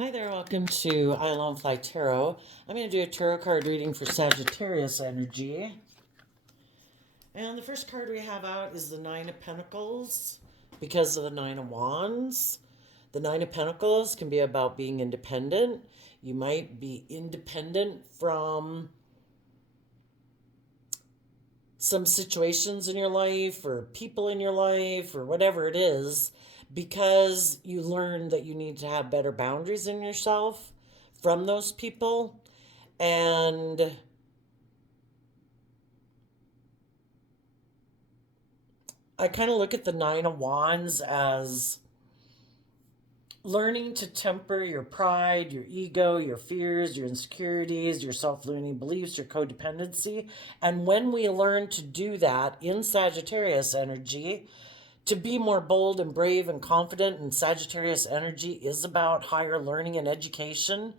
Hi there, welcome to I Alone Fly Tarot. I'm going to do a tarot card reading for Sagittarius energy. And the first card we have out is the Nine of Pentacles because of the Nine of Wands. The Nine of Pentacles can be about being independent. You might be independent from some situations in your life or people in your life or whatever it is, because you learn that you need to have better boundaries in yourself from those people. And I kind of look at the Nine of Wands as learning to temper your pride, your ego, your fears, your insecurities, your self-limiting beliefs, your codependency. And when we learn to do that in Sagittarius energy, to be more bold and brave and confident, and Sagittarius energy is about higher learning and education,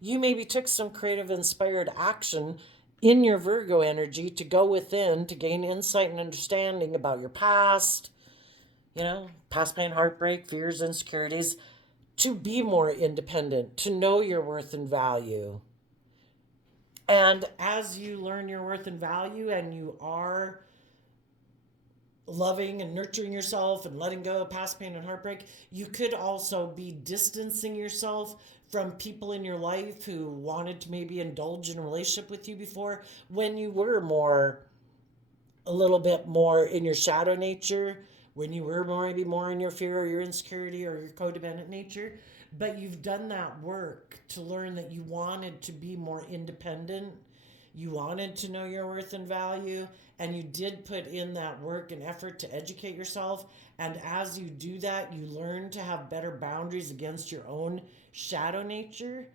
you maybe took some creative inspired action in your Virgo energy to go within to gain insight and understanding about your past, past pain, heartbreak, fears, insecurities, to be more independent, to know your worth and value. And as you learn your worth and value and you are loving and nurturing yourself and letting go of past pain and heartbreak, you could also be distancing yourself from people in your life who wanted to maybe indulge in a relationship with you before, when you were a little bit more in your shadow nature, when you were maybe more in your fear or your insecurity or your codependent nature. But you've done that work to learn that you wanted to be more independent. You wanted to know your worth and value, and you did put in that work and effort to educate yourself. And as you do that, you learn to have better boundaries against your own shadow nature.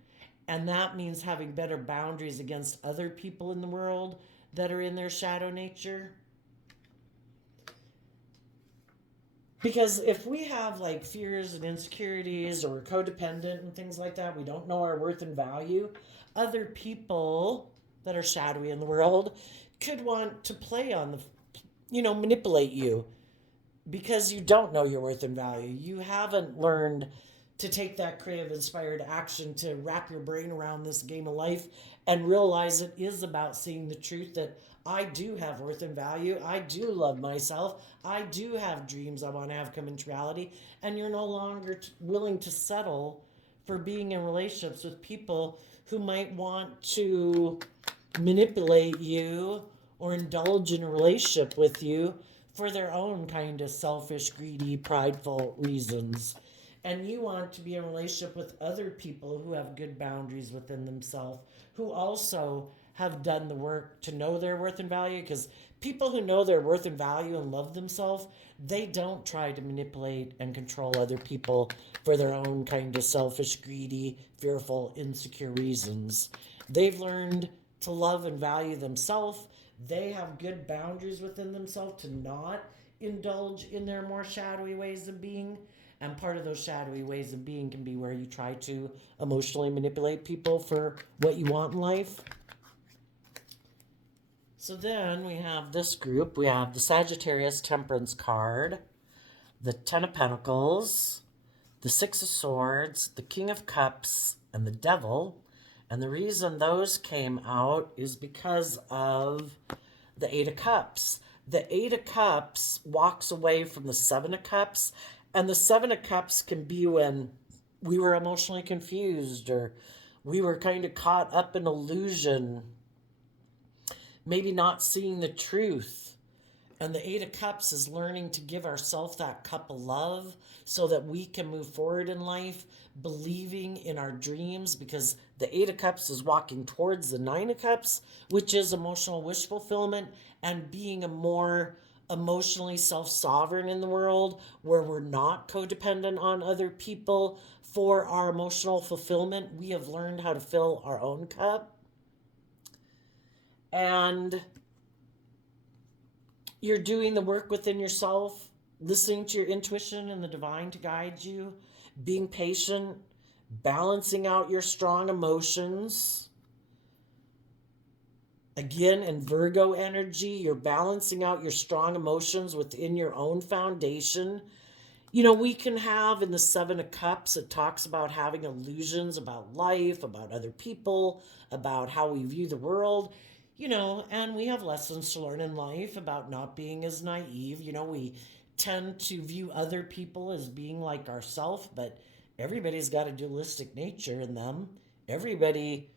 And that means having better boundaries against other people in the world that are in their shadow nature. Because if we have like fears and insecurities or we're codependent and things like that, we don't know our worth and value, other people that are shadowy in the world could want to play on manipulate you because you don't know your worth and value. You haven't learned to take that creative inspired action to wrap your brain around this game of life and realize it is about seeing the truth that I do have worth and value. I do love myself. I do have dreams I want to have come into reality. And you're no longer willing to settle for being in relationships with people who might want to manipulate you or indulge in a relationship with you for their own kind of selfish, greedy, prideful reasons. And you want to be in a relationship with other people who have good boundaries within themselves, who also have done the work to know their worth and value. Because people who know their worth and value and love themselves, they don't try to manipulate and control other people for their own kind of selfish, greedy, fearful, insecure reasons. They've learned to love and value themselves. They have good boundaries within themselves to not indulge in their more shadowy ways of being. And part of those shadowy ways of being can be where you try to emotionally manipulate people for what you want in life. So then we have this group. We have the Sagittarius Temperance card, the Ten of Pentacles, the Six of Swords, the King of Cups, and the Devil. And the reason those came out is because of the Eight of Cups. The Eight of Cups walks away from the Seven of Cups, and the Seven of Cups can be when we were emotionally confused or we were kind of caught up in illusion, maybe not seeing the truth. And the Eight of Cups is learning to give ourselves that cup of love so that we can move forward in life, believing in our dreams, because the Eight of Cups is walking towards the Nine of Cups, which is emotional wish fulfillment and being a more emotionally self-sovereign in the world, where we're not codependent on other people for our emotional fulfillment. We have learned how to fill our own cup. And you're doing the work within yourself, listening to your intuition and the divine to guide you, being patient, balancing out your strong emotions. Again, in Virgo energy, you're balancing out your strong emotions within your own foundation. We can have in the Seven of Cups, it talks about having illusions about life, about other people, about how we view the world, and we have lessons to learn in life about not being as naive. We tend to view other people as being like ourselves, but everybody's got a dualistic nature in them. Everybody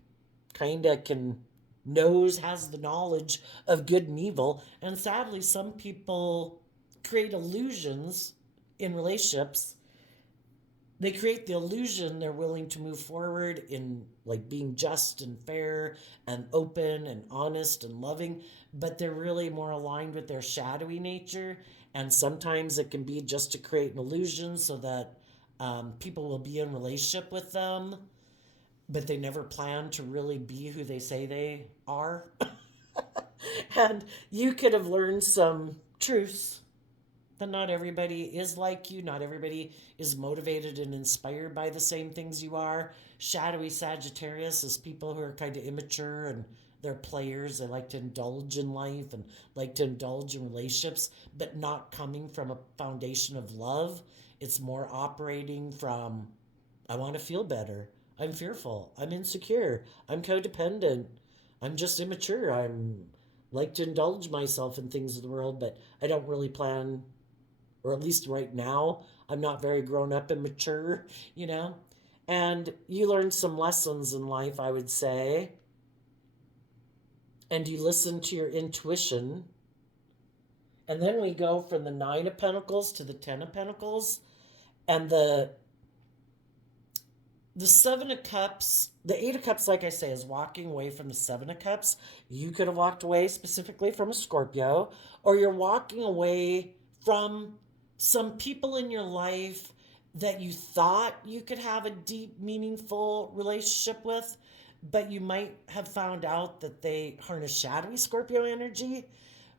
kind of has the knowledge of good and evil. And sadly, some people create illusions in relationships. They create the illusion they're willing to move forward in like being just and fair and open and honest and loving, but they're really more aligned with their shadowy nature. And sometimes it can be just to create an illusion so that people will be in relationship with them, but they never plan to really be who they say they are. And you could have learned some truths that not everybody is like you. Not everybody is motivated and inspired by the same things you are. Shadowy Sagittarius is people who are kind of immature and they're players. They like to indulge in life and like to indulge in relationships, but not coming from a foundation of love. It's more operating from, I want to feel better. I'm fearful. I'm insecure. I'm codependent. I'm just immature. I'm like to indulge myself in things of the world, but I don't really plan, or at least right now, I'm not very grown up and mature. And you learn some lessons in life, I would say. And you listen to your intuition. And then we go from the Nine of Pentacles to the Ten of Pentacles. And the Seven of Cups, the Eight of Cups, like I say, is walking away from the Seven of Cups. You could have walked away specifically from a Scorpio, or you're walking away from some people in your life that you thought you could have a deep, meaningful relationship with, but you might have found out that they harness shadowy Scorpio energy,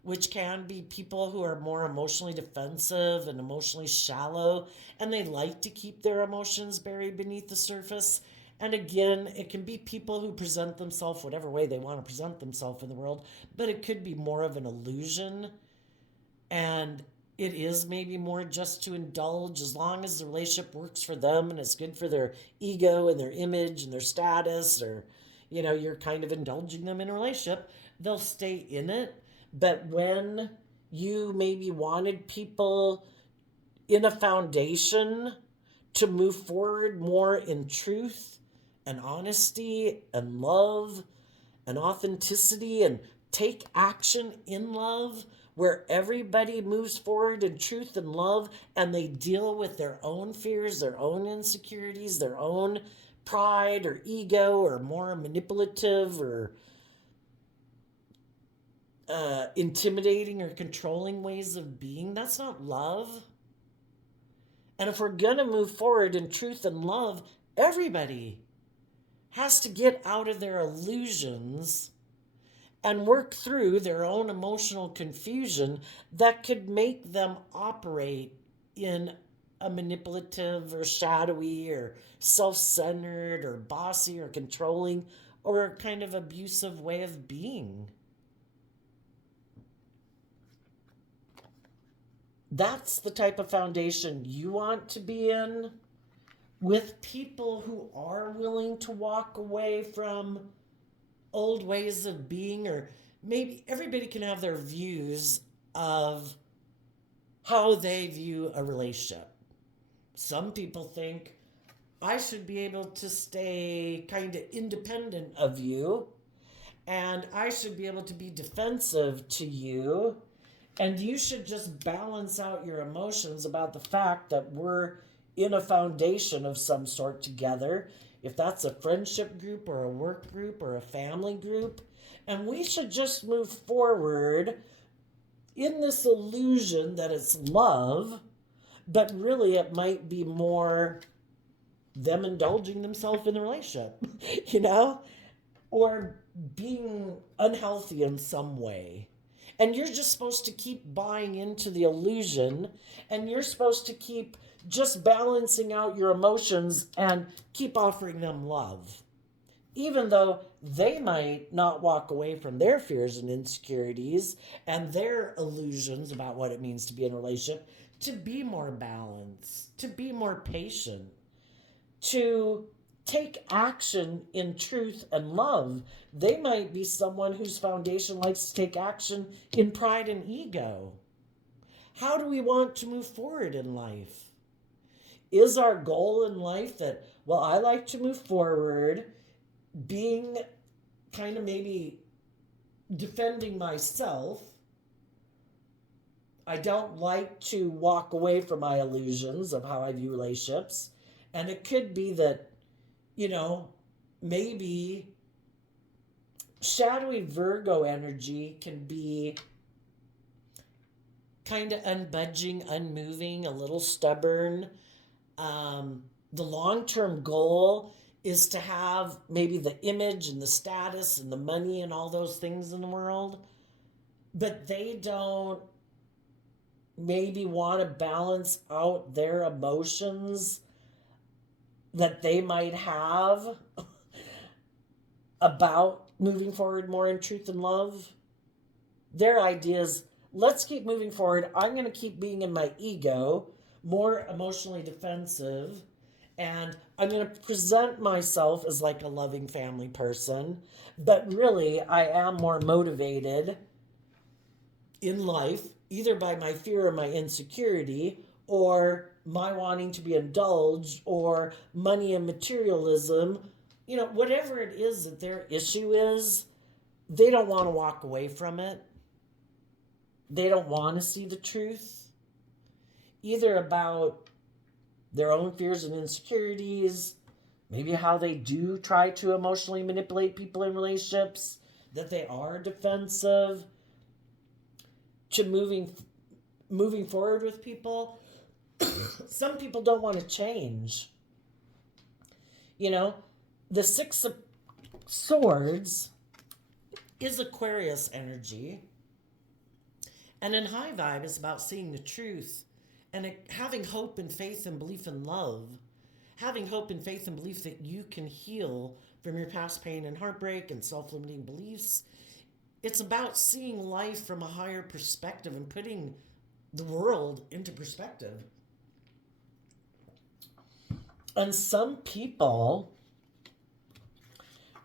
which can be people who are more emotionally defensive and emotionally shallow, and they like to keep their emotions buried beneath the surface. And again, it can be people who present themselves whatever way they want to present themselves in the world, but it could be more of an illusion. And it is maybe more just to indulge as long as the relationship works for them and it's good for their ego and their image and their status, or, you're kind of indulging them in a relationship, they'll stay in it. But when you maybe wanted people in a foundation to move forward more in truth and honesty and love and authenticity and take action in love, where everybody moves forward in truth and love and they deal with their own fears, their own insecurities, their own pride or ego or more manipulative or intimidating or controlling ways of being, that's not love. And if we're going to move forward in truth and love, everybody has to get out of their illusions and work through their own emotional confusion that could make them operate in a manipulative or shadowy or self-centered or bossy or controlling or kind of abusive way of being. That's the type of foundation you want to be in, with people who are willing to walk away from old ways of being. Or maybe everybody can have their views of how they view a relationship. Some people think, I should be able to stay kind of independent of you, and I should be able to be defensive to you, and you should just balance out your emotions about the fact that we're in a foundation of some sort together, if that's a friendship group or a work group or a family group. And we should just move forward in this illusion that it's love, but really it might be more them indulging themselves in the relationship, or being unhealthy in some way. And you're just supposed to keep buying into the illusion, and you're supposed to keep just balancing out your emotions and keep offering them love. even though they might not walk away from their fears and insecurities and their illusions about what it means to be in a relationship, to be more balanced, to be more patient, to take action in truth and love. They might be someone whose foundation likes to take action in pride and ego. How do we want to move forward in life? Is our goal in life that, well, I like to move forward being kind of maybe defending myself? I don't like to walk away from my illusions of how I view relationships. And it could be that, maybe shadowy Virgo energy can be kind of unbudging, unmoving, a little stubborn. The long-term goal is to have maybe the image and the status and the money and all those things in the world, but they don't maybe want to balance out their emotions that they might have about moving forward more in truth and love. Their idea is, let's keep moving forward. I'm going to keep being in my ego, more emotionally defensive, and I'm going to present myself as like a loving family person, but really I am more motivated in life either by my fear or my insecurity, or my wanting to be indulged, or money and materialism. Whatever it is that their issue is, they don't want to walk away from it. They don't want to see the truth, either about their own fears and insecurities, maybe how they do try to emotionally manipulate people in relationships, that they are defensive to moving forward with people. Some people don't want to change. The Six of Swords is Aquarius energy. And in high vibe, it's about seeing the truth and having hope and faith and belief in love. Having hope and faith and belief that you can heal from your past pain and heartbreak and self-limiting beliefs. It's about seeing life from a higher perspective and putting the world into perspective. And some people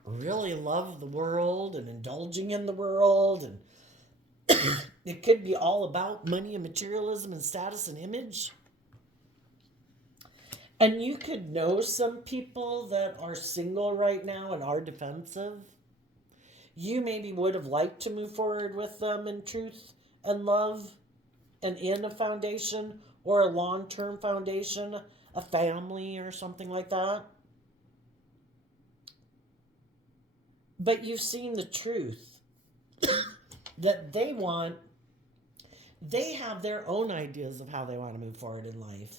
really love the world and indulging in the world, and it could be all about money and materialism and status and image. And you could know some people that are single right now and are defensive. You maybe would have liked to move forward with them in truth and love and in a foundation or a long-term foundation, a family or something like that. But you've seen the truth that they have their own ideas of how they want to move forward in life.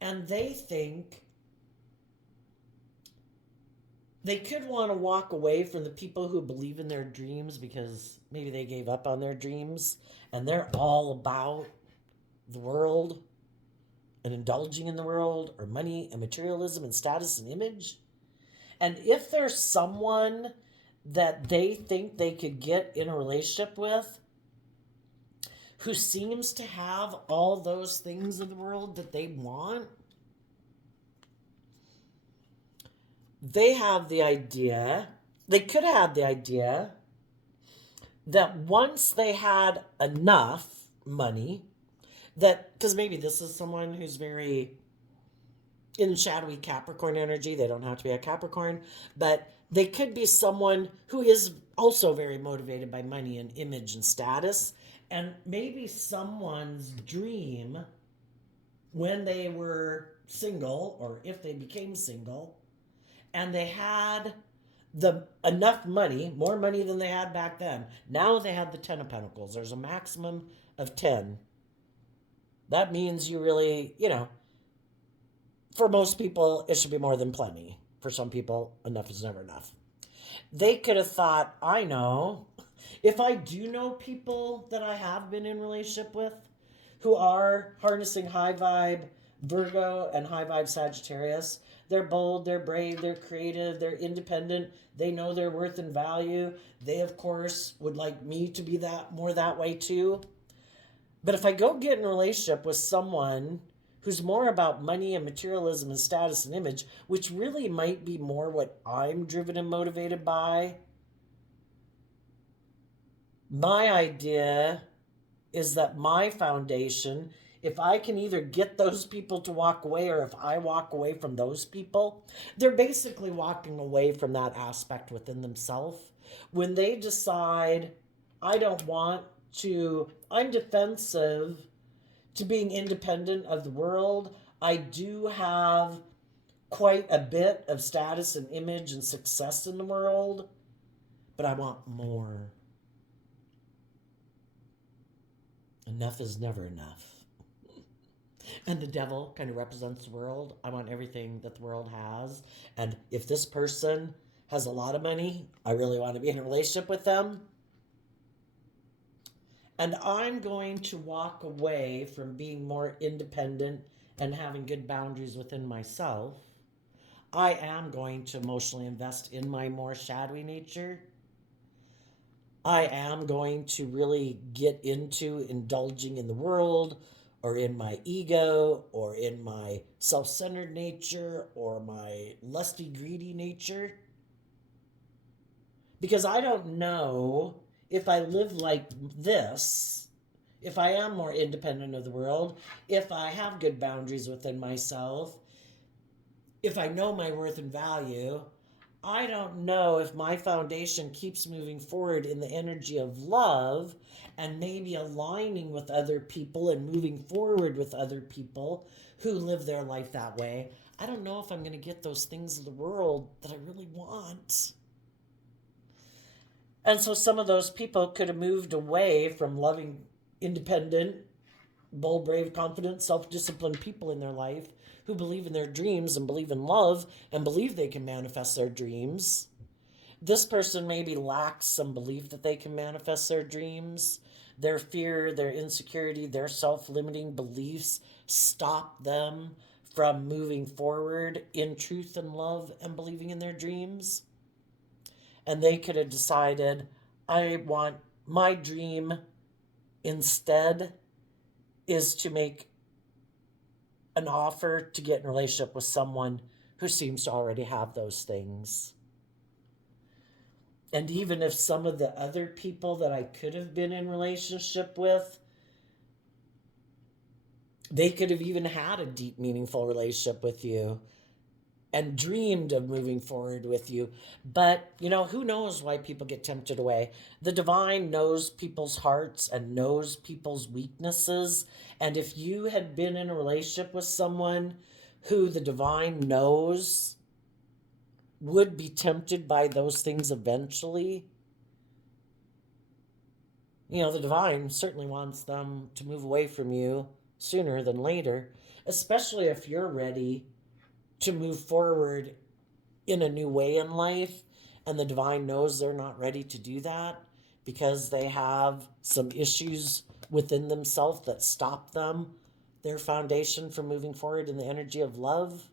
And they think they could want to walk away from the people who believe in their dreams because maybe they gave up on their dreams and they're all about the world and indulging in the world, or money and materialism and status and image. And if there's someone that they think they could get in a relationship with who seems to have all those things in the world that they want, they could have the idea that once they had enough money, because maybe this is someone who's very in shadowy Capricorn energy. They don't have to be a Capricorn, but they could be someone who is also very motivated by money and image and status. And maybe someone's dream when they were single, or if they became single, and they had enough money, more money than they had back then. Now they had the 10 of Pentacles. There's a maximum of 10. That means you really, for most people, it should be more than plenty. For some people, enough is never enough. They could have thought, I know, if I do know people that I have been in relationship with who are harnessing high vibe, Virgo and high vibe Sagittarius. They're bold, they're brave, they're creative, they're independent. They know their worth and value. They, of course, would like me to be that way too. But if I go get in a relationship with someone who's more about money and materialism and status and image, which really might be more what I'm driven and motivated by, my idea is that my foundation, if I can either get those people to walk away or if I walk away from those people, they're basically walking away from that aspect within themselves. When they decide, I don't want to, I'm defensive to being independent of the world. I do have quite a bit of status and image and success in the world, but I want more. Enough is never enough. And the devil kind of represents the world. I want everything that the world has. And if this person has a lot of money, I really want to be in a relationship with them. And I'm going to walk away from being more independent and having good boundaries within myself. I am going to emotionally invest in my more shadowy nature. I am going to really get into indulging in the world or in my ego or in my self-centered nature or my lusty, greedy nature. Because I don't know if I live like this, if I am more independent of the world, if I have good boundaries within myself, if I know my worth and value, I don't know if my foundation keeps moving forward in the energy of love and maybe aligning with other people and moving forward with other people who live their life that way. I don't know if I'm going to get those things of the world that I really want. And so some of those people could have moved away from loving independent, bold, brave, confident, self-disciplined people in their life who believe in their dreams and believe in love and believe they can manifest their dreams. This person maybe lacks some belief that they can manifest their dreams. Their fear, their insecurity, their self-limiting beliefs stop them from moving forward in truth and love and believing in their dreams. And they could have decided, I want my dream instead is to make an offer to get in a relationship with someone who seems to already have those things. And even if some of the other people that I could have been in relationship with, they could have even had a deep, meaningful relationship with you and dreamed of moving forward with you. But, who knows why people get tempted away? The divine knows people's hearts and knows people's weaknesses. And if you had been in a relationship with someone who the divine knows would be tempted by those things eventually, the divine certainly wants them to move away from you sooner than later, especially if you're ready to move forward in a new way in life, and the divine knows they're not ready to do that because they have some issues within themselves that stop them, their foundation from moving forward in the energy of love.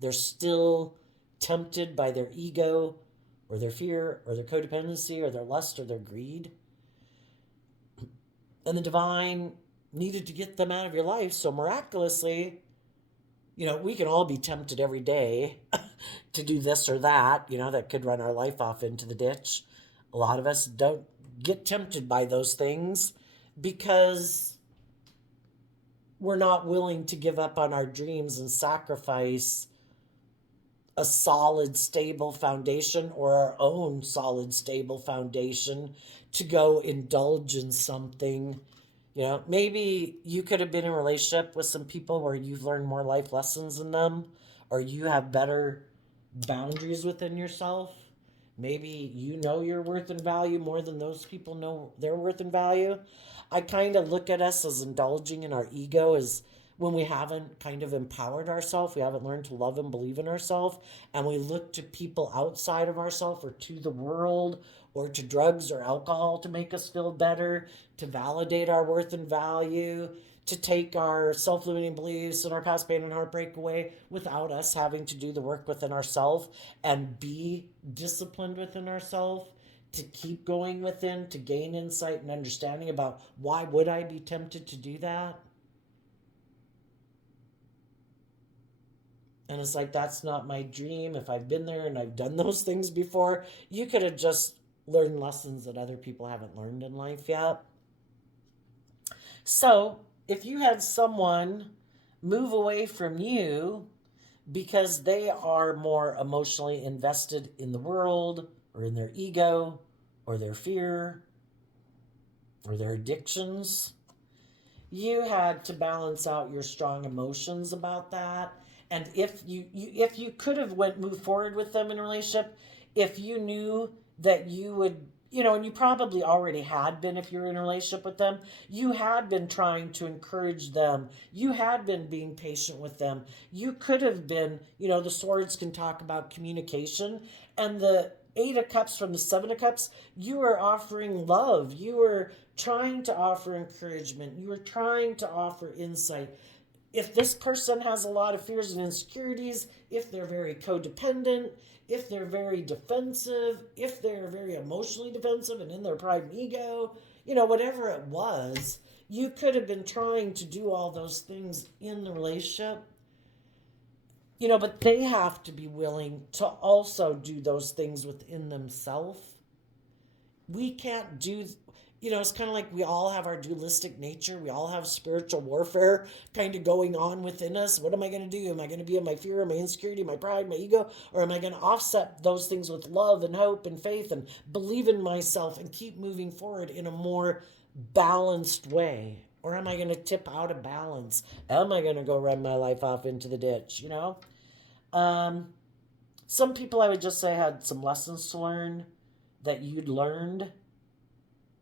They're still tempted by their ego or their fear or their codependency or their lust or their greed. And the divine needed to get them out of your life, so miraculously, we can all be tempted every day to do this or that, that could run our life off into the ditch. A lot of us don't get tempted by those things because we're not willing to give up on our dreams and sacrifice a solid, stable foundation or our own solid, stable foundation to go indulge in something. Maybe you could have been in a relationship with some people where you've learned more life lessons than them, or you have better boundaries within yourself. Maybe you know your worth and value more than those people know their worth and value. I kind of look at us as indulging in our ego as when we haven't kind of empowered ourselves, we haven't learned to love and believe in ourselves, and we look to people outside of ourselves or to the world or to drugs or alcohol to make us feel better, to validate our worth and value, to take our self-limiting beliefs and our past pain and heartbreak away without us having to do the work within ourselves and be disciplined within ourselves to keep going within, to gain insight and understanding about why would I be tempted to do that. And it's like, that's not my dream. If I've been there and I've done those things before, you could have just learned lessons that other people haven't learned in life yet. So if you had someone move away from you because they are more emotionally invested in the world or in their ego or their fear or their addictions, you had to balance out your strong emotions about that. And if you could have moved forward with them in a relationship, if you knew that you would, and you probably already had been, if you're in a relationship with them, you had been trying to encourage them, you had been being patient with them, you could have been, the swords can talk about communication, and the Eight of Cups from the Seven of Cups, you are offering love, you are trying to offer encouragement, you are trying to offer insight. If this person has a lot of fears and insecurities, if they're very codependent, if they're very defensive, if they're very emotionally defensive and in their pride and ego, whatever it was, you could have been trying to do all those things in the relationship. But they have to be willing to also do those things within themselves. We can't do, it's kind of like we all have our dualistic nature. We all have spiritual warfare kind of going on within us. What am I going to do? Am I going to be in my fear, my insecurity, my pride, my ego? Or am I going to offset those things with love and hope and faith and believe in myself and keep moving forward in a more balanced way? Or am I going to tip out of balance? Am I going to go run my life off into the ditch, Some people, I would just say, had some lessons to learn that you'd learned.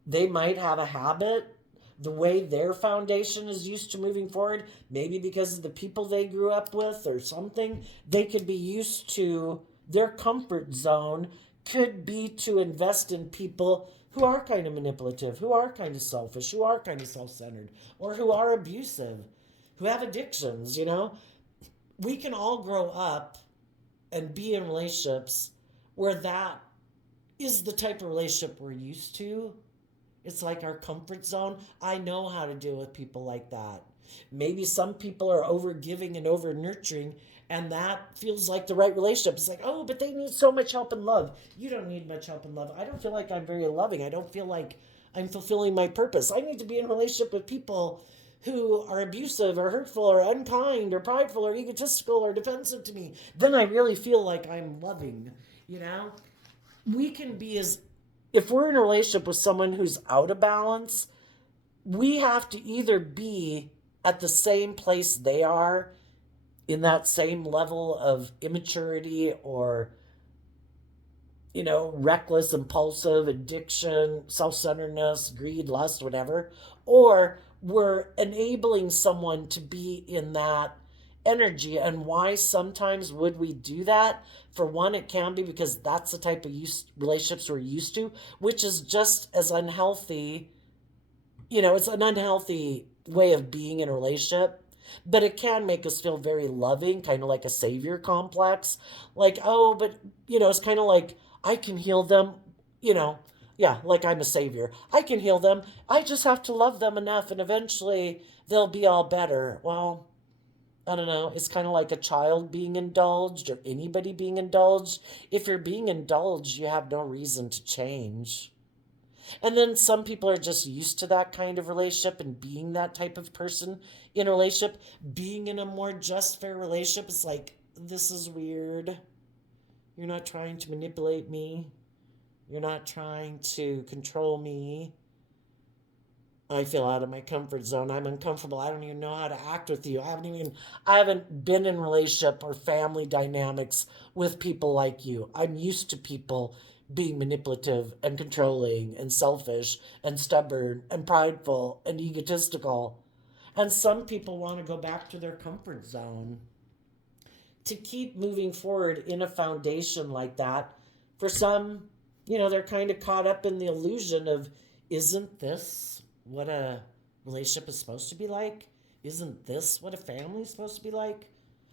They might have a habit, the way their foundation is used to moving forward, maybe because of the people they grew up with or something. They could be used to, their comfort zone could be to invest in people who are kind of manipulative, who are kind of selfish, who are kind of self-centered, or who are abusive, who have addictions, We can all grow up and be in relationships where that is the type of relationship we're used to. It's like our comfort zone. I know how to deal with people like that. Maybe some people are over giving and over nurturing, and that feels like the right relationship. It's like, oh, but they need so much help and love. You don't need much help and love. I don't feel like I'm very loving. I don't feel like I'm fulfilling my purpose. I need to be in a relationship with people who are abusive or hurtful or unkind or prideful or egotistical or defensive to me. Then I really feel like I'm loving, We can be if we're in a relationship with someone who's out of balance, we have to either be at the same place they are, in that same level of immaturity or, reckless, impulsive, addiction, self-centeredness, greed, lust, whatever, or we're enabling someone to be in that energy. And why sometimes would we do that? For one, it can be because that's the type of relationships we're used to, which is just as unhealthy. It's an unhealthy way of being in a relationship, but it can make us feel very loving, kind of like a savior complex. Like, oh, but, it's kind of like I can heal them, yeah, like I'm a savior. I can heal them. I just have to love them enough and eventually they'll be all better. Well, I don't know. It's kind of like a child being indulged or anybody being indulged. If you're being indulged, you have no reason to change. And then some people are just used to that kind of relationship and being that type of person in a relationship. Being in a more just, fair relationship is like, this is weird. You're not trying to manipulate me. You're not trying to control me. I feel out of my comfort zone. I'm uncomfortable. I don't even know how to act with you. I haven't been in relationship or family dynamics with people like you. I'm used to people being manipulative and controlling and selfish and stubborn and prideful and egotistical. And some people want to go back to their comfort zone. To keep moving forward in a foundation like that, for some, they're kind of caught up in the illusion of, isn't this what a relationship is supposed to be like? isn't this what a family's supposed to be like?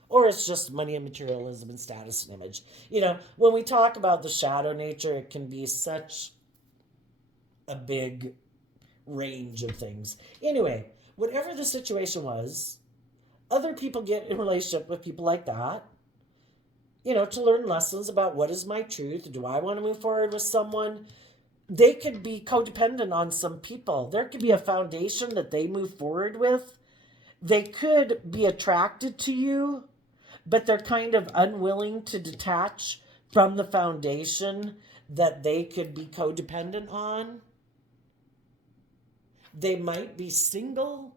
Or it's just money and materialism and status and image. When we talk about the shadow nature, it can be such a big range of things. Anyway, whatever the situation was, other people get in relationship with people like that, to learn lessons about what is my truth. Do I want to move forward with someone? They could be codependent on some people. There could be a foundation that they move forward with. They could be attracted to you, but they're kind of unwilling to detach from the foundation that they could be codependent on. They might be single,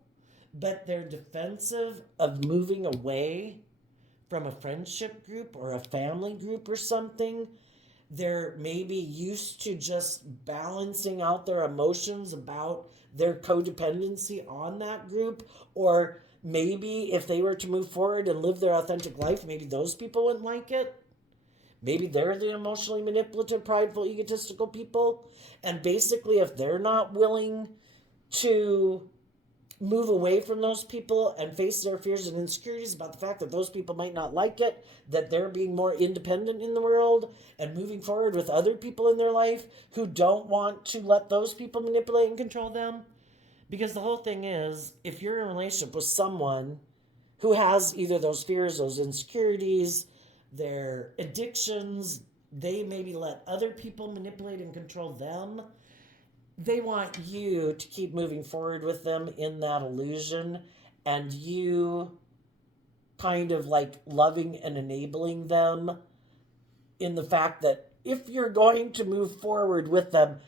but they're defensive of moving away from a friendship group or a family group or something. They're maybe used to just balancing out their emotions about their codependency on that group. Or maybe if they were to move forward and live their authentic life, maybe those people wouldn't like it. Maybe they're the emotionally manipulative, prideful, egotistical people. And basically, if they're not willing to move away from those people and face their fears and insecurities about the fact that those people might not like it, that they're being more independent in the world and moving forward with other people in their life who don't want to let those people manipulate and control them. Because the whole thing is, if you're in a relationship with someone who has either those fears, those insecurities, their addictions, they maybe let other people manipulate and control them. They want you to keep moving forward with them in that illusion, and you kind of like loving and enabling them in the fact that if you're going to move forward with them,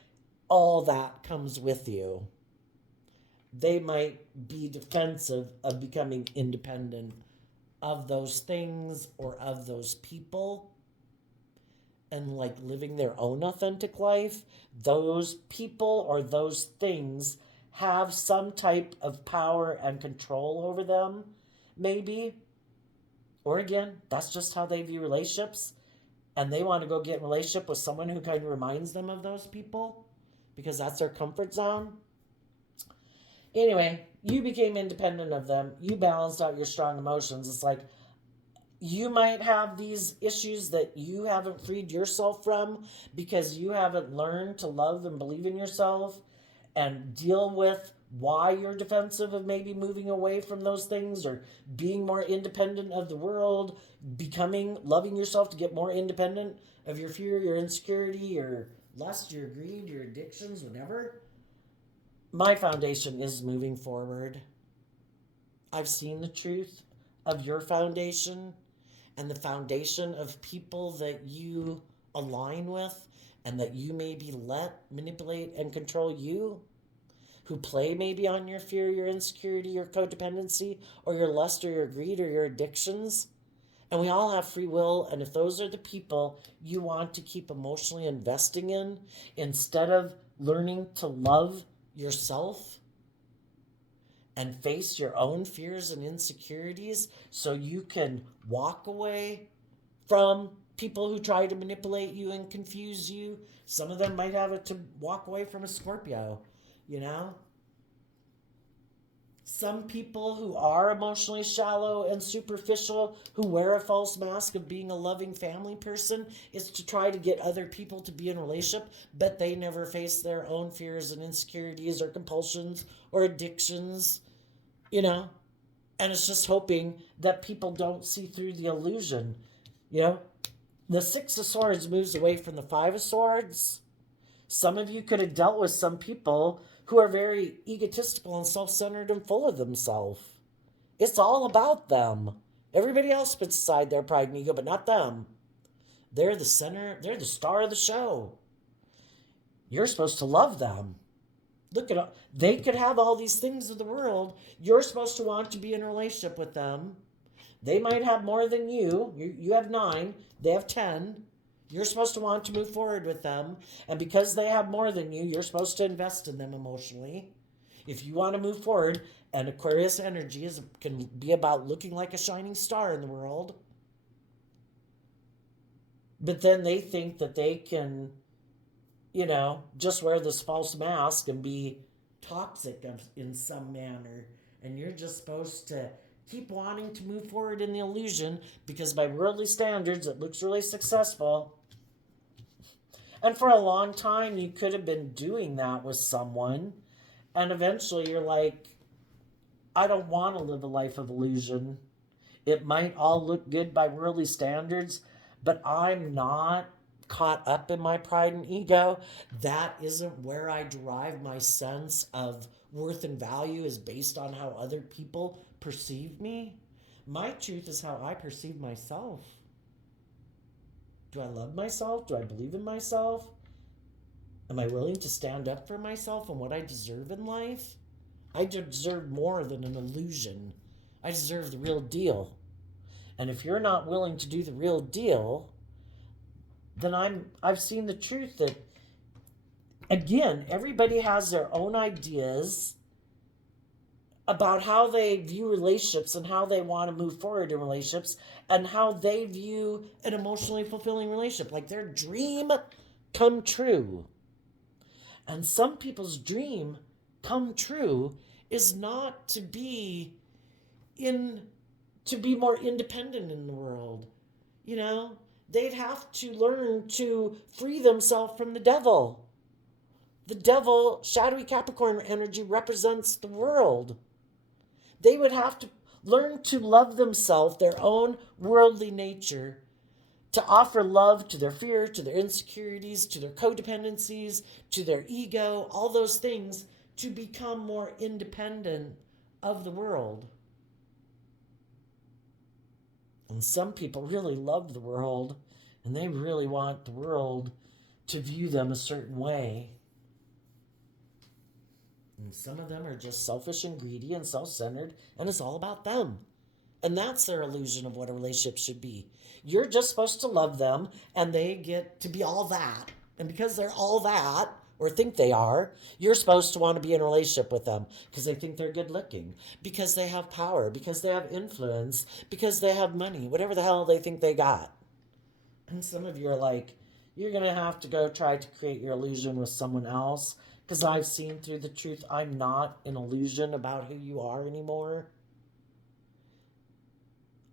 all that comes with you. They might be defensive of becoming independent of those things or of those people and like living their own authentic life. Those people or those things have some type of power and control over them, maybe. Or again, that's just how they view relationships. And they want to go get in a relationship with someone who kind of reminds them of those people because that's their comfort zone. Anyway, you became independent of them. You balanced out your strong emotions. It's like you might have these issues that you haven't freed yourself from because you haven't learned to love and believe in yourself and deal with why you're defensive of maybe moving away from those things or being more independent of the world, loving yourself to get more independent of your fear, your insecurity, your lust, your greed, your addictions, whatever. My foundation is moving forward. I've seen the truth of your foundation and the foundation of people that you align with and that you maybe let manipulate and control you, who play maybe on your fear, your insecurity, your codependency, or your lust or your greed or your addictions. And we all have free will, and if those are the people you want to keep emotionally investing in, instead of learning to love yourself and face your own fears and insecurities so you can walk away from people who try to manipulate you and confuse you. Some of them might have it to walk away from a Scorpio, Some people who are emotionally shallow and superficial, who wear a false mask of being a loving family person, is to try to get other people to be in a relationship, but they never face their own fears and insecurities or compulsions or addictions, And it's just hoping that people don't see through the illusion, The Six of Swords moves away from the Five of Swords. Some of you could have dealt with some people who are very egotistical and self-centered and full of themselves. It's all about them. Everybody else puts aside their pride and ego, but not them. They're the center. They're the star of the show. You're supposed to love them. Look at they could have all these things of the world. You're supposed to want to be in a relationship with them. They might have more than you. You have 9. They have 10. You're supposed to want to move forward with them. And because they have more than you, you're supposed to invest in them emotionally. If you want to move forward, and Aquarius energy can be about looking like a shining star in the world. But then they think that they can, just wear this false mask and be toxic in some manner And you're just supposed to keep wanting to move forward in the illusion because by worldly standards, it looks really successful. And for a long time, you could have been doing that with someone. And eventually, you're like, I don't want to live a life of illusion. It might all look good by worldly standards, but I'm not caught up in my pride and ego. That isn't where I derive my sense of worth and value, is based on how other people perceive me. My truth is how I perceive myself. Do I love myself? Do I believe in myself? Am I willing to stand up for myself and what I deserve in life? I deserve more than an illusion. I deserve the real deal. And if you're not willing to do the real deal, then I've seen the truth that, again, everybody has their own ideas about how they view relationships and how they want to move forward in relationships and how they view an emotionally fulfilling relationship, like their dream come true. And some people's dream come true is not to be more independent in the world. You know, they'd have to learn to free themselves from the devil. The devil, shadowy Capricorn energy, represents the world. They would have to learn to love themselves, their own worldly nature, to offer love to their fear, to their insecurities, to their codependencies, to their ego, all those things, to become more independent of the world. And some people really love the world, and they really want the world to view them a certain way. And some of them are just selfish and greedy and self-centered, and it's all about them. And that's their illusion of what a relationship should be. You're just supposed to love them, and they get to be all that. And because they're all that, or think they are, you're supposed to want to be in a relationship with them because they think they're good looking, because they have power, because they have influence, because they have money, whatever the hell they think they got. And some of you are like, you're going to have to go try to create your illusion with someone else, because I've seen through the truth. I'm not an illusion about who you are anymore.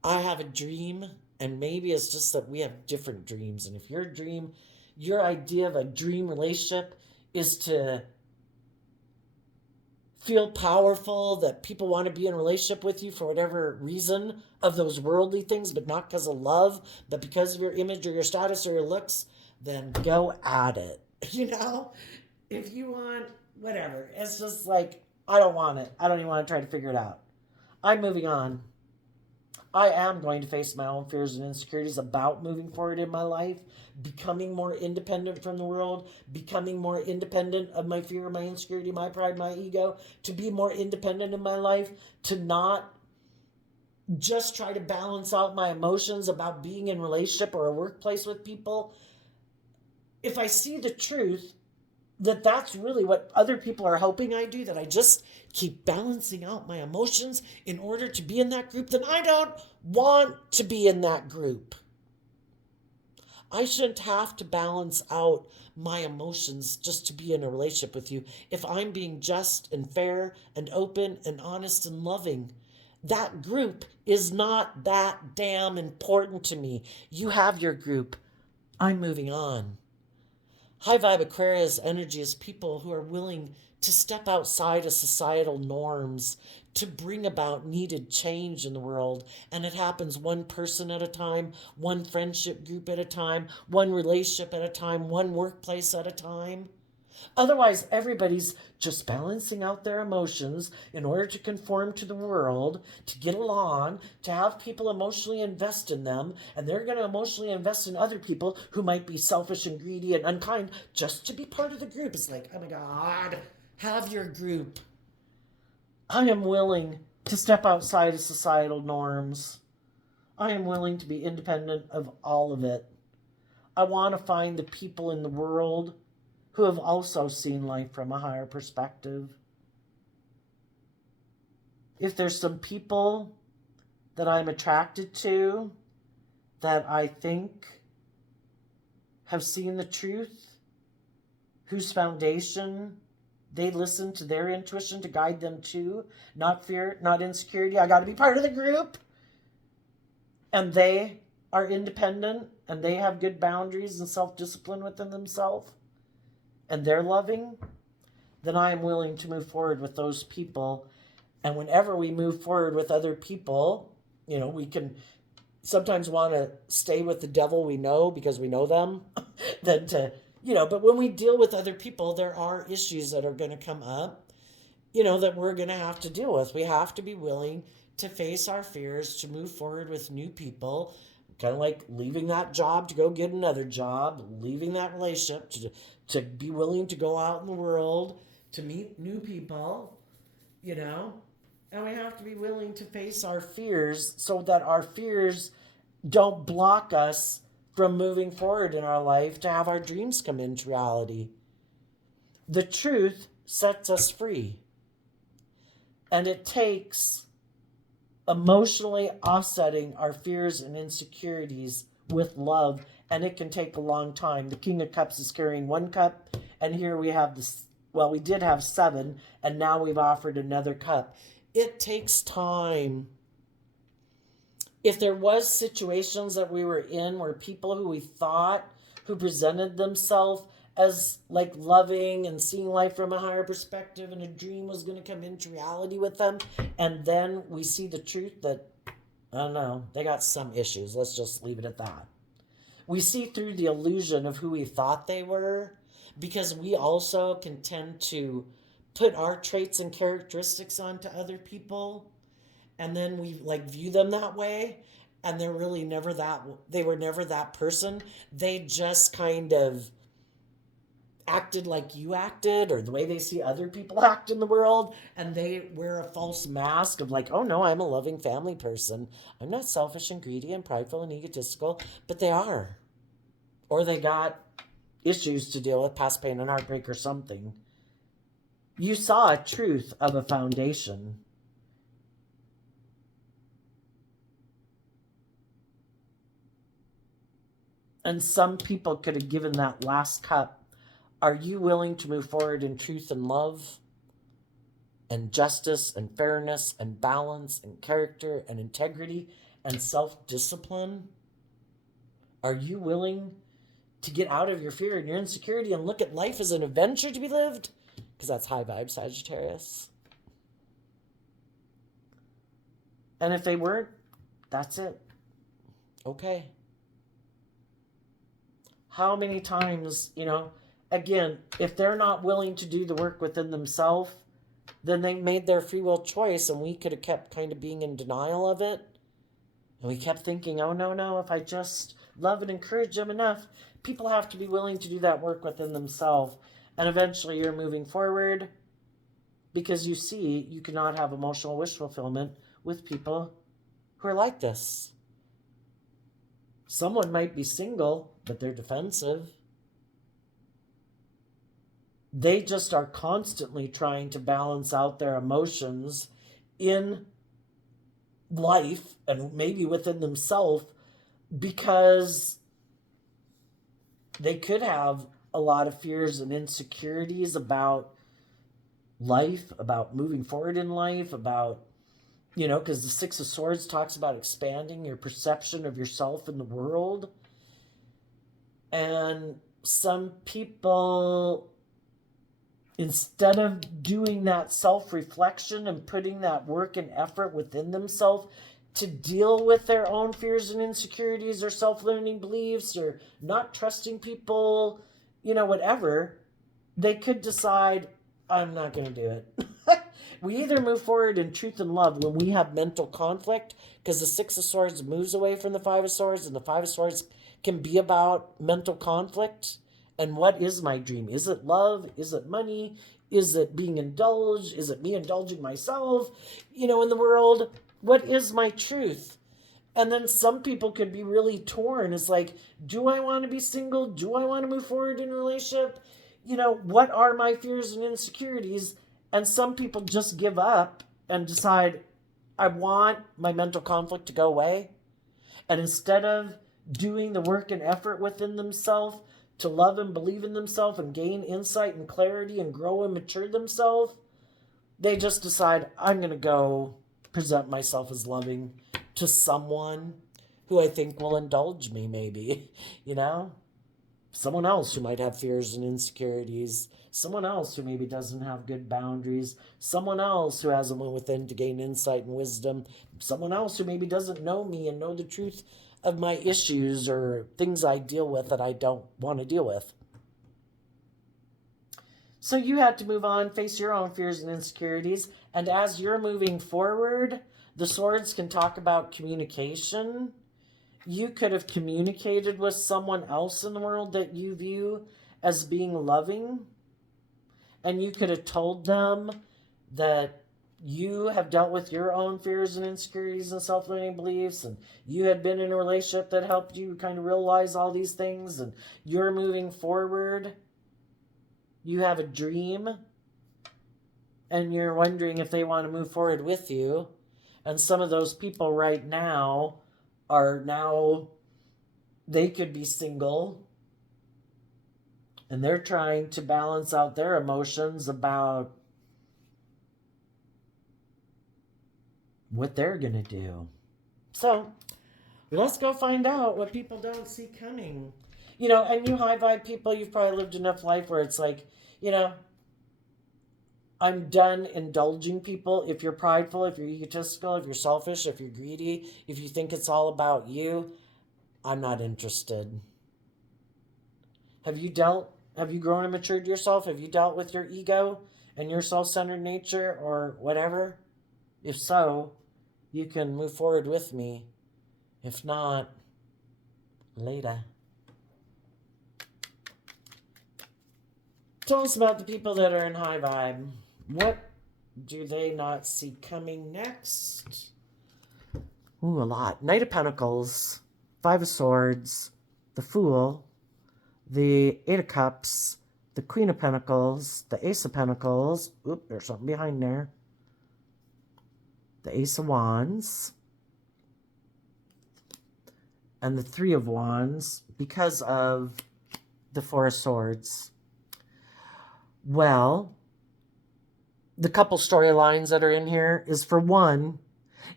I have a dream, and maybe it's just that we have different dreams. And if your idea of a dream relationship is to feel powerful, that people want to be in a relationship with you for whatever reason of those worldly things, but not because of love, but because of your image or your status or your looks, then go at it. You know? If you want whatever, it's just like, I don't want it. I don't even want to try to figure it out. I'm moving on. I am going to face my own fears and insecurities about moving forward in my life, becoming more independent from the world, becoming more independent of my fear, my insecurity, my pride, my ego, to be more independent in my life, to not just try to balance out my emotions about being in a relationship or a workplace with people. If I see the truth, that's really what other people are hoping I do, that I just keep balancing out my emotions in order to be in that group, then I don't want to be in that group. I shouldn't have to balance out my emotions just to be in a relationship with you. If I'm being just and fair and open and honest and loving, that group is not that damn important to me. You have your group. I'm moving on. High vibe Aquarius energy is people who are willing to step outside of societal norms to bring about needed change in the world. And it happens one person at a time, one friendship group at a time, one relationship at a time, one workplace at a time. Otherwise, everybody's just balancing out their emotions in order to conform to the world, to get along, to have people emotionally invest in them, and they're going to emotionally invest in other people who might be selfish and greedy and unkind just to be part of the group. It's like, oh my God, have your group. I am willing to step outside of societal norms. I am willing to be independent of all of it. I want to find the people in the world who have also seen life from a higher perspective. If there's some people that I'm attracted to that I think have seen the truth, whose foundation They listen to their intuition to guide them to, not fear, not insecurity. I got to be part of the group. And they are independent and they have good boundaries and self-discipline within themselves, and they're loving, then I am willing to move forward with those people. And whenever we move forward with other people, we can sometimes want to stay with the devil we know because we know them than to, but when we deal with other people, there are issues that are going to come up, that we're going to have to deal with. We have to be willing to face our fears, to move forward with new people, kind of like leaving that job to go get another job, leaving that relationship to be willing to go out in the world, to meet new people, and we have to be willing to face our fears so that our fears don't block us from moving forward in our life to have our dreams come into reality. The truth sets us free. And it takes emotionally offsetting our fears and insecurities with love, and it can take a long time. The King of Cups is carrying 1 cup, and here we have this. Well, we did have 7, and now we've offered another cup. It takes time. If there was situations that we were in where people who presented themselves as like loving and seeing life from a higher perspective, and a dream was going to come into reality with them, and then we see the truth that, I don't know, they got some issues. Let's just leave it at that. We see through the illusion of who we thought they were, because we also can tend to put our traits and characteristics onto other people, and then we view them that way, and they were never that person. They just kind of acted like you acted, or the way they see other people act in the world, and they wear a false mask of oh no, I'm a loving family person. I'm not selfish and greedy and prideful and egotistical, but they are. Or they got issues to deal with, past pain and heartbreak or something. You saw a truth of a foundation. And some people could have given that last cup. Are you willing to move forward in truth and love and justice and fairness and balance and character and integrity and self-discipline? Are you willing to get out of your fear and your insecurity and look at life as an adventure to be lived? Because that's high vibe, Sagittarius. And if they weren't, that's it. Okay. How many times, again, if they're not willing to do the work within themselves, then they made their free will choice, and we could have kept kind of being in denial of it. And we kept thinking, oh, no, if I just love and encourage them enough. People have to be willing to do that work within themselves. And eventually you're moving forward, because you see you cannot have emotional wish fulfillment with people who are like this. Someone might be single, but they're defensive. They just are constantly trying to balance out their emotions in life and maybe within themselves, because they could have a lot of fears and insecurities about life, about moving forward in life, about, because the 6 of Swords talks about expanding your perception of yourself in the world. And some people, instead of doing that self-reflection and putting that work and effort within themselves to deal with their own fears and insecurities or self-limiting beliefs or not trusting people, whatever, they could decide, I'm not going to do it. We either move forward in truth and love when we have mental conflict, because the 6 of Swords moves away from the 5 of Swords, and the 5 of Swords can be about mental conflict. And what is my dream? Is it love? Is it money? Is it being indulged? Is it me indulging myself, in the world? What is my truth? And then some people could be really torn. It's like, do I want to be single? Do I want to move forward in a relationship? What are my fears and insecurities? And some people just give up and decide, I want my mental conflict to go away. And instead of doing the work and effort within themselves to love and believe in themselves and gain insight and clarity and grow and mature themselves, they just decide, I'm going to go present myself as loving to someone who I think will indulge me, maybe, you know? Someone else who might have fears and insecurities, someone else who maybe doesn't have good boundaries, someone else who hasn't went within to gain insight and wisdom, someone else who maybe doesn't know me and know the truth of my issues or things I deal with that I don't want to deal with. So you had to move on, face your own fears and insecurities, and as you're moving forward, the swords can talk about communication. You could have communicated with someone else in the world that you view as being loving, and you could have told them that you have dealt with your own fears and insecurities and self-limiting beliefs, and you had been in a relationship that helped you kind of realize all these things, and you're moving forward. You have a dream, and you're wondering if they want to move forward with you. And some of those people right now they could be single, and they're trying to balance out their emotions about what they're going to do. So let's go find out what people don't see coming. You know, and you high vibe people, you've probably lived enough life where it's like, you know, I'm done indulging people. If you're prideful, if you're egotistical, if you're selfish, if you're greedy, if you think it's all about you, I'm not interested. Have you grown and matured yourself? Have you dealt with your ego and your self-centered nature or whatever? If so, you can move forward with me. If not, later. Tell us about the people that are in high vibe. What do they not see coming next? Ooh, a lot. Knight of Pentacles, Five of Swords, the Fool, the Eight of Cups, the Queen of Pentacles, the Ace of Pentacles. Oop, there's something behind there. The Ace of Wands, and the Three of Wands because of the Four of Swords. Well, the couple storylines that are in here is, for one,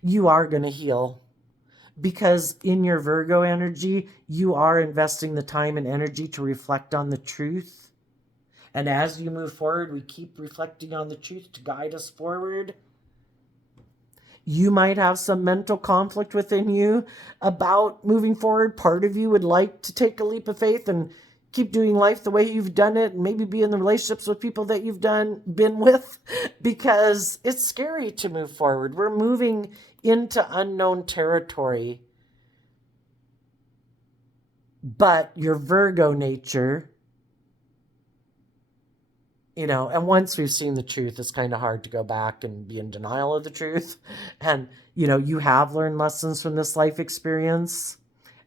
you are going to heal. Because in your Virgo energy, you are investing the time and energy to reflect on the truth. And as you move forward, we keep reflecting on the truth to guide us forward. You might have some mental conflict within you about moving forward. Part of you would like to take a leap of faith and keep doing life the way you've done it, and maybe be in the relationships with people that you've been with, because it's scary to move forward. We're moving into unknown territory. But your Virgo nature, you know, and once we've seen the truth, it's kind of hard to go back and be in denial of the truth. And, you know, you have learned lessons from this life experience.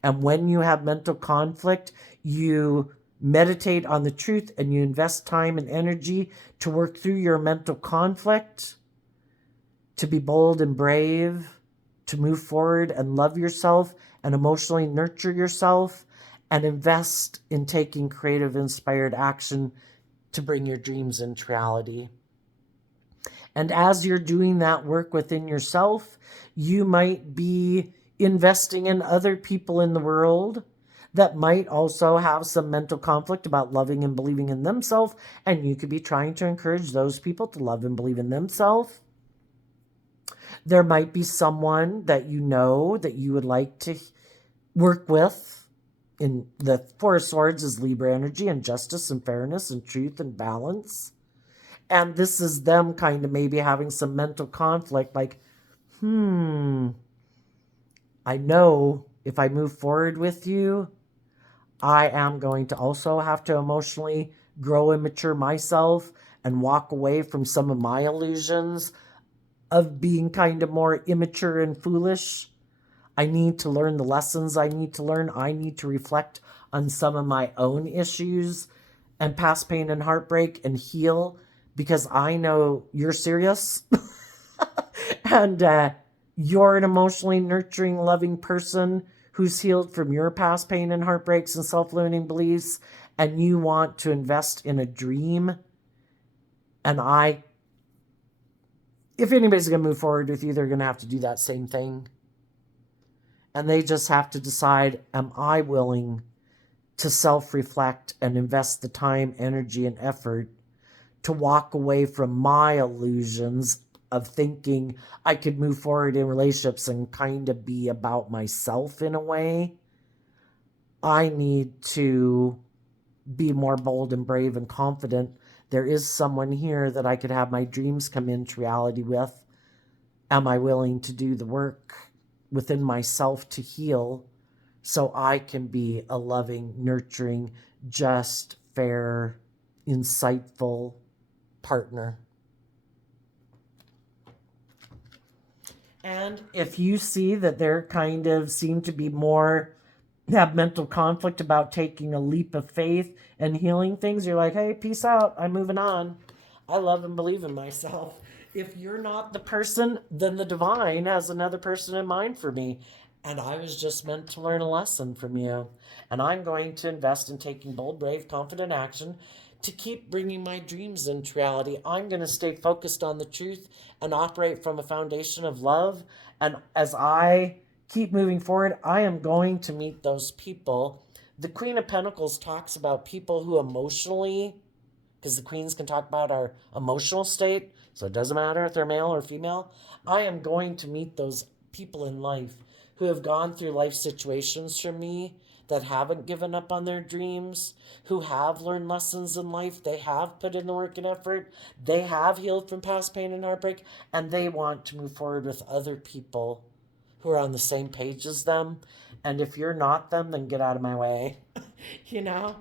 And when you have mental conflict, you meditate on the truth and you invest time and energy to work through your mental conflict, to be bold and brave, to move forward and love yourself and emotionally nurture yourself, and invest in taking creative, inspired action to bring your dreams into reality. And as you're doing that work within yourself, you might be investing in other people in the world that might also have some mental conflict about loving and believing in themselves, and you could be trying to encourage those people to love and believe in themselves. There might be someone that you know that you would like to work with. In the Four of Swords is Libra energy, and justice and fairness and truth and balance. And this is them kind of maybe having some mental conflict, like, I know if I move forward with you, I am going to also have to emotionally grow and mature myself and walk away from some of my illusions of being kind of more immature and foolish. I need to learn the lessons I need to learn. I need to reflect on some of my own issues and past pain and heartbreak and heal, because I know you're serious and you're an emotionally nurturing, loving person who's healed from your past pain and heartbreaks and self-limiting beliefs. and you want to invest in a dream, and if anybody's going to move forward with you, they're going to have to do that same thing. And they just have to decide, am I willing to self-reflect and invest the time, energy, and effort to walk away from my illusions of thinking I could move forward in relationships and kind of be about myself in a way? I need to be more bold and brave and confident. There is someone here that I could have my dreams come into reality with. Am I willing to do the work within myself to heal so I can be a loving, nurturing, just, fair, insightful partner? And if you see that they're kind of seem to be more, have mental conflict about taking a leap of faith and healing things, you're like, hey, peace out, I'm moving on. I love and believe in myself. If you're not the person, then the divine has another person in mind for me. And I was just meant to learn a lesson from you. And I'm going to invest in taking bold, brave, confident action to keep bringing my dreams into reality. I'm going to stay focused on the truth and operate from a foundation of love. And as I keep moving forward, I am going to meet those people. The Queen of Pentacles talks about people who emotionally, because the queens can talk about our emotional state, so it doesn't matter if they're male or female. I am going to meet those people in life who have gone through life situations from me, that haven't given up on their dreams, who have learned lessons in life, they have put in the work and effort, they have healed from past pain and heartbreak, and they want to move forward with other people who are on the same page as them. And if you're not them, then get out of my way. You know?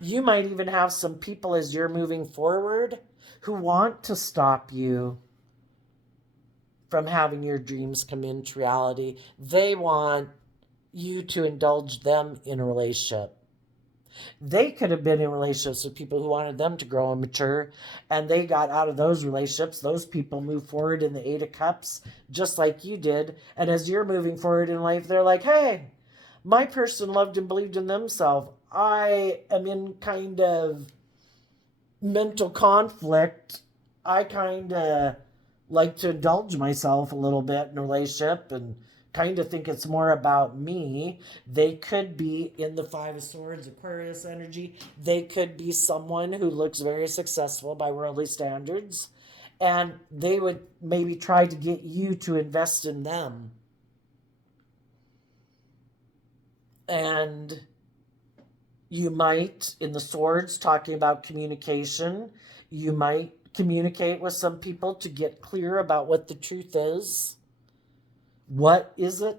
You might even have some people as you're moving forward who want to stop you from having your dreams come into reality. They want you to indulge them in a relationship. They could have been in relationships with people who wanted them to grow and mature, and they got out of those relationships. Those people move forward in the Eight of Cups, just like you did. And as you're moving forward in life, they're like, hey, my person loved and believed in themselves. I am in kind of mental conflict. I kind of like to indulge myself a little bit in a relationship and kind of think it's more about me. They could be in the Five of Swords, Aquarius energy. They could be someone who looks very successful by worldly standards, and they would maybe try to get you to invest in them. And you might, in the Swords, talking about communication, you might communicate with some people to get clear about what the truth is. What is it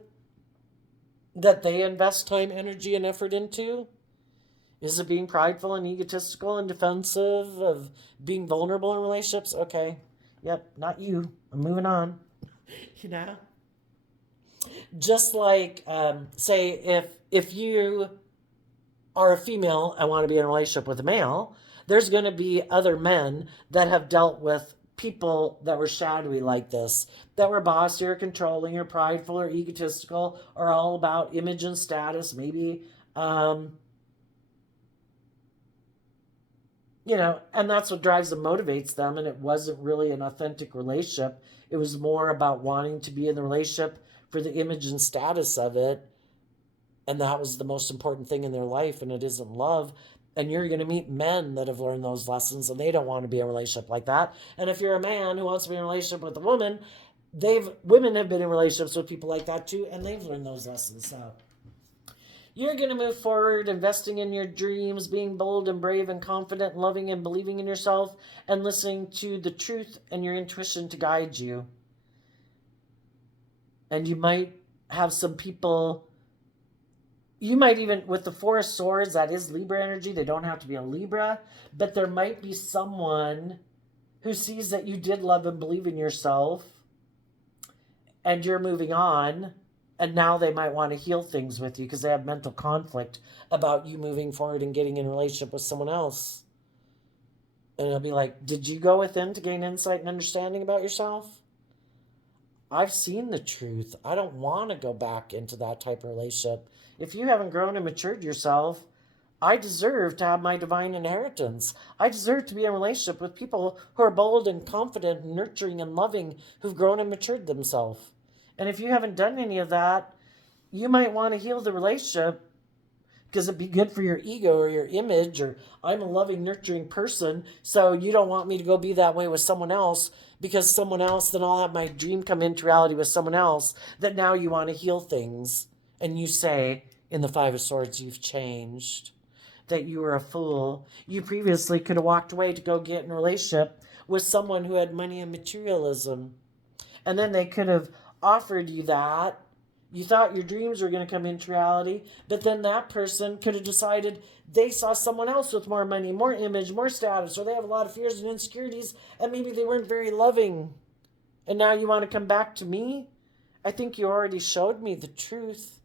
that they invest time, energy, and effort into? Is it being prideful and egotistical and defensive, of being vulnerable in relationships? Okay, yep, not you. I'm moving on. You know? Just like, say, if you are a female and want to be in a relationship with a male, there's going to be other men that have dealt with people that were shadowy like this, that were bossy or controlling or prideful or egotistical or all about image and status, maybe, you know, and that's what drives and motivates them. And it wasn't really an authentic relationship. It was more about wanting to be in the relationship for the image and status of it. And that was the most important thing in their life, and it isn't love. And you're going to meet men that have learned those lessons, and they don't want to be in a relationship like that. And if you're a man who wants to be in a relationship with a woman, women have been in relationships with people like that too, and they've learned those lessons. So you're going to move forward, investing in your dreams, being bold and brave and confident, loving and believing in yourself, and listening to the truth and your intuition to guide you. And you might have some people. You might even, with the Four of Swords, that is Libra energy. They don't have to be a Libra, but there might be someone who sees that you did love and believe in yourself and you're moving on, and now they might want to heal things with you because they have mental conflict about you moving forward and getting in a relationship with someone else. And it'll be like, did you go within to gain insight and understanding about yourself? I've seen the truth. I don't want to go back into that type of relationship. If you haven't grown and matured yourself, I deserve to have my divine inheritance. I deserve to be in a relationship with people who are bold and confident, and nurturing and loving, who've grown and matured themselves. And if you haven't done any of that, you might want to heal the relationship because it'd be good for your ego or your image, or I'm a loving, nurturing person, so you don't want me to go be that way with someone else because someone else, then I'll have my dream come into reality with someone else, that now you want to heal things. And you say, in the Five of Swords, you've changed, that you were a fool. You previously could have walked away to go get in a relationship with someone who had money and materialism. And then they could have offered you that. You thought your dreams were going to come into reality, but then that person could have decided they saw someone else with more money, more image, more status, or they have a lot of fears and insecurities, and maybe they weren't very loving. And now you want to come back to me? I think you already showed me the truth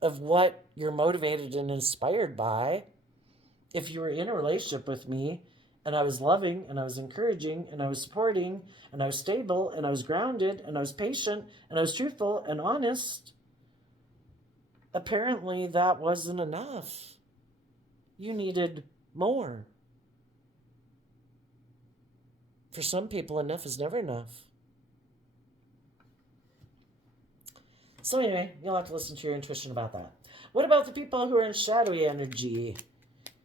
of what you're motivated and inspired by. If you were in a relationship with me and I was loving and I was encouraging and I was supporting and I was stable and I was grounded and I was patient and I was truthful and honest, apparently that wasn't enough. You needed more. For some people, enough is never enough. So anyway, you'll have to listen to your intuition about that. What about the people who are in shadowy energy,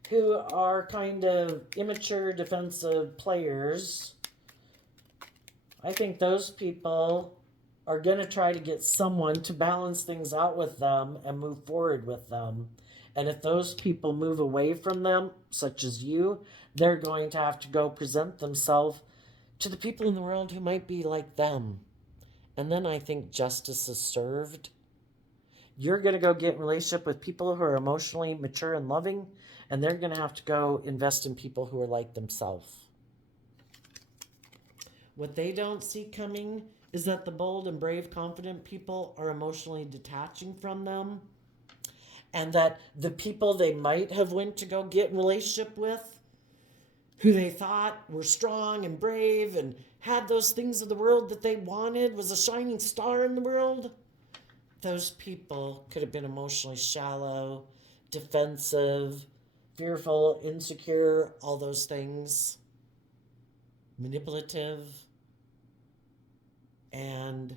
who are kind of immature, defensive players? I think those people are going to try to get someone to balance things out with them and move forward with them. And if those people move away from them, such as you, they're going to have to go present themselves to the people in the world who might be like them. And then I think justice is served. You're going to go get in a relationship with people who are emotionally mature and loving, and they're going to have to go invest in people who are like themselves. What they don't see coming is that the bold and brave, confident people are emotionally detaching from them, and that the people they might have went to go get in a relationship with, who they thought were strong and brave and had those things of the world that they wanted, was a shining star in the world, those people could have been emotionally shallow, defensive, fearful, insecure, all those things, manipulative. And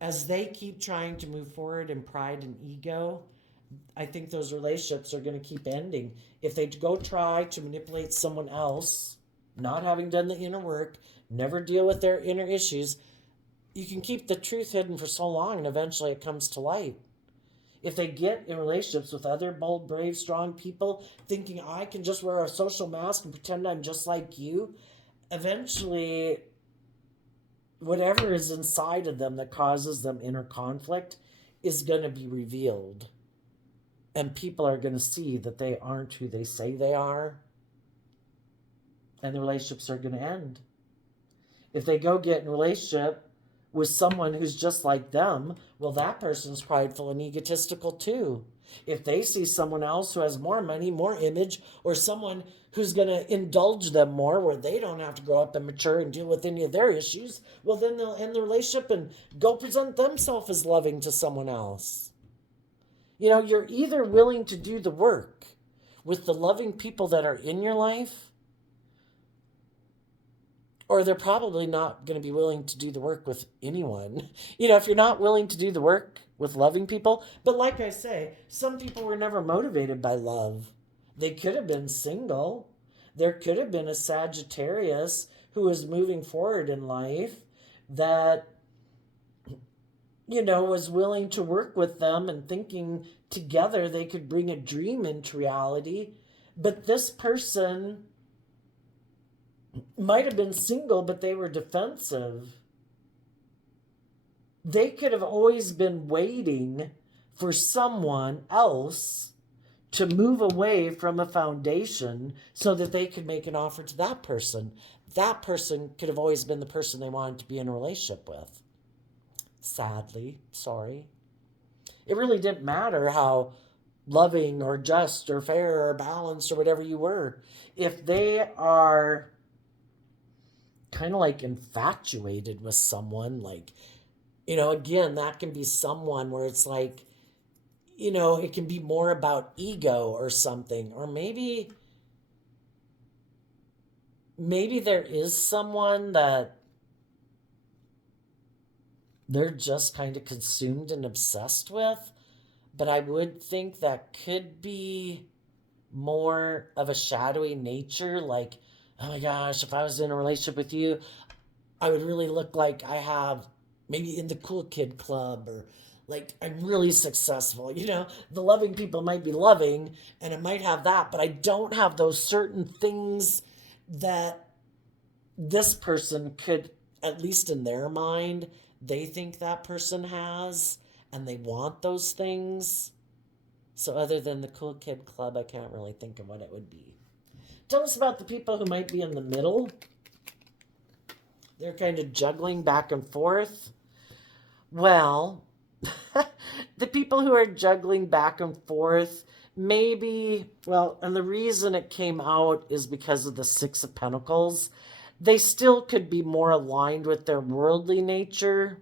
as they keep trying to move forward in pride and ego, I think those relationships are going to keep ending. If they go try to manipulate someone else, not having done the inner work, never deal with their inner issues, you can keep the truth hidden for so long and eventually it comes to light. If they get in relationships with other bold, brave, strong people, thinking I can just wear a social mask and pretend I'm just like you, eventually whatever is inside of them that causes them inner conflict is going to be revealed. And people are going to see that they aren't who they say they are. And the relationships are going to end. If they go get in a relationship with someone who's just like them, well, that person's prideful and egotistical too. If they see someone else who has more money, more image, or someone who's going to indulge them more where they don't have to grow up and mature and deal with any of their issues, well, then they'll end the relationship and go present themselves as loving to someone else. You know, you're either willing to do the work with the loving people that are in your life, or they're probably not going to be willing to do the work with anyone. You know, if you're not willing to do the work with loving people, but like I say, some people were never motivated by love. They could have been single. There could have been a Sagittarius who was moving forward in life that, you know, was willing to work with them and thinking together they could bring a dream into reality. But this person might have been single, but they were defensive. They could have always been waiting for someone else to move away from a foundation so that they could make an offer to that person. That person could have always been the person they wanted to be in a relationship with. Sadly, sorry. It really didn't matter how loving or just or fair or balanced or whatever you were. If they are kind of like infatuated with someone, like, you know, again, that can be someone where it's like, it can be more about ego or something. Or maybe there is someone that they're just kind of consumed and obsessed with. But I would think that could be more of a shadowy nature. Like, oh my gosh, if I was in a relationship with you, I would really look like I have maybe in the cool kid club, or like I'm really successful. The loving people might be loving and it might have that, but I don't have those certain things that this person could, at least in their mind, they think that person has, and they want those things. So, other than the cool kid club, I can't really think of what it would be. Tell us about the people who might be in the middle. They're kind of juggling back and forth. Well, the people who are juggling back and forth, maybe, well, and the reason it came out is because of the Six of Pentacles. They still could be more aligned with their worldly nature,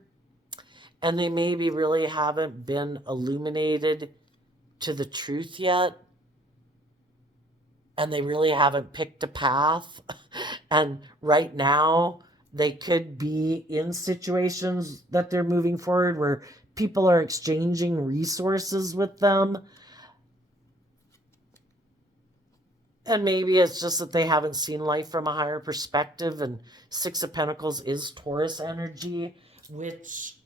and they maybe really haven't been illuminated to the truth yet, and they really haven't picked a path. And right now, they could be in situations that they're moving forward where people are exchanging resources with them. And maybe it's just that they haven't seen life from a higher perspective. And Six of Pentacles is Taurus energy, which,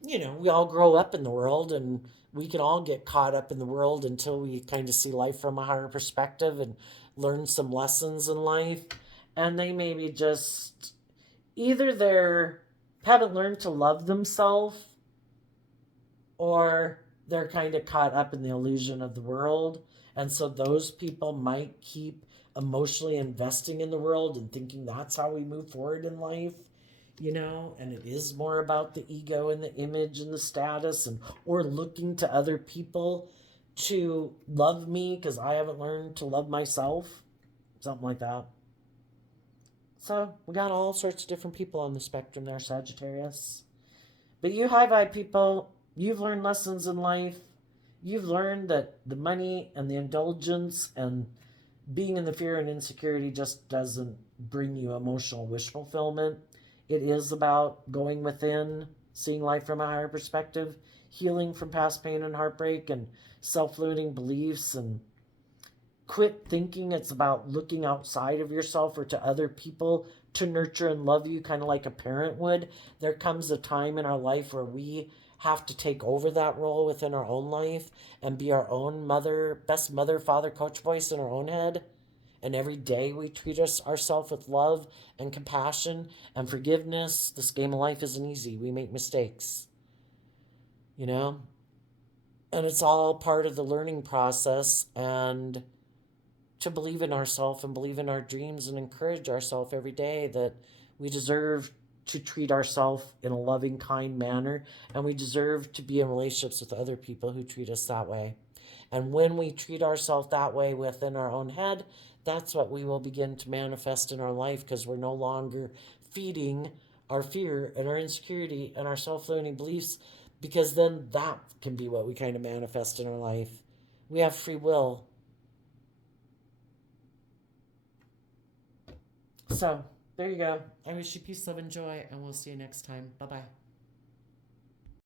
we all grow up in the world, and we can all get caught up in the world until we kind of see life from a higher perspective and learn some lessons in life. And they maybe just either they're haven't learned to love themselves, or they're kind of caught up in the illusion of the world. And so those people might keep emotionally investing in the world and thinking that's how we move forward in life, and it is more about the ego and the image and the status, and or looking to other people to love me because I haven't learned to love myself, something like that. So we got all sorts of different people on the spectrum there, Sagittarius. But you high vibe people, you've learned lessons in life. You've learned that the money and the indulgence and being in the fear and insecurity just doesn't bring you emotional wish fulfillment. It is about going within, seeing life from a higher perspective, healing from past pain and heartbreak, and self-limiting beliefs, and quit thinking it's about looking outside of yourself or to other people to nurture and love you, kind of like a parent would. There comes a time in our life where we have to take over that role within our own life and be our own best mother, father, coach voice in our own head. And every day we treat ourselves with love and compassion and forgiveness. This game of life isn't easy. We make mistakes, you know? And it's all part of the learning process, and to believe in ourselves and believe in our dreams and encourage ourselves every day that we deserve to treat ourselves in a loving, kind manner, and we deserve to be in relationships with other people who treat us that way. And when we treat ourselves that way within our own head, that's what we will begin to manifest in our life, because we're no longer feeding our fear and our insecurity and our self-limiting beliefs, because then that can be what we kind of manifest in our life. We have free will. So, there you go. I wish you peace, love, and joy, and we'll see you next time. Bye-bye.